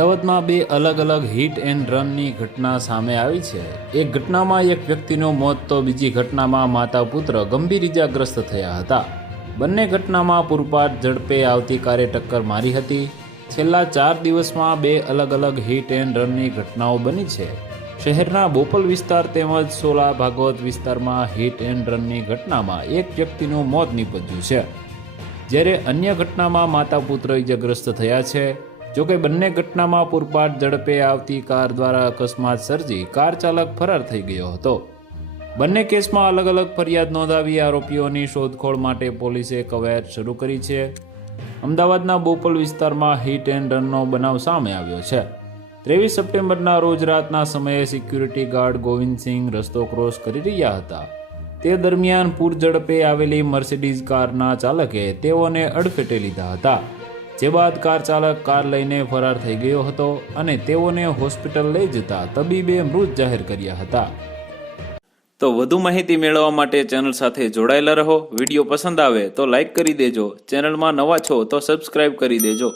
અમદાવાદમાં બે અલગ અલગ હિટ એન્ડ રનની ઘટના સામે આવી છે। એક ઘટનામાં એક વ્યક્તિનું મોત તો બીજી ઘટનામાં માતા પુત્ર ગંભીર ઇજાગ્રસ્ત થયા હતા। બંને ઘટનામાં પૂરપાટ ઝડપે આવતી કારે ટક્કર મારી હતી। છેલ્લા 4 દિવસમાં બે અલગ અલગ હિટ એન્ડ રનની ઘટનાઓ બની છે। શહેરના બોપલ વિસ્તાર તેમજ સોલા ભાગવત વિસ્તારમાં હિટ એન્ડ રનની ઘટનામાં એક વ્યક્તિનું મોત નીપજ્યું છે, જ્યારે અન્ય ઘટનામાં માતા પુત્ર ઇજાગ્રસ્ત થયા છે। જોકે બંને ઘટનામાં પૂરપાટ ઝડપે આવતી કાર દ્વારા અકસ્માત સર્જી કાર ચાલક ફરાર થઈ ગયો હતો। બંને કેસમાં અલગ અલગ ફરિયાદ નોંધાવી આરોપીઓની શોધખોળ માટે પોલીસે કવાયત શરૂ કરી છે। અમદાવાદના બોપલ વિસ્તારમાં હિટ એન્ડ રનનો બનાવ સામે આવ્યો છે। 23 સપ્ટેમ્બરના રોજ રાતના સમયે સિક્યુરિટી ગાર્ડ ગોવિંદસિંહ રસ્તો ક્રોસ કરી રહ્યા હતા। તે દરમિયાન પૂર ઝડપે આવેલી મર્સિડીઝ કારના ચાલકે તેઓને અડફેટે લીધા હતા, જે બાદ કાર ચાલક કાર લઈને ફરાર થઈ ગયો હતો અને તેઓને હોસ્પિટલ લઈ જતા તબીબે મૃત જાહેર કર્યા હતા। તો વધુ માહિતી મેળવવા માટે ચેનલ સાથે જોડાયેલા રહો। વિડીયો પસંદ આવે તો લાઈક કરી દેજો। ચેનલમાં નવા છો તો સબસ્ક્રાઇબ કરી દેજો।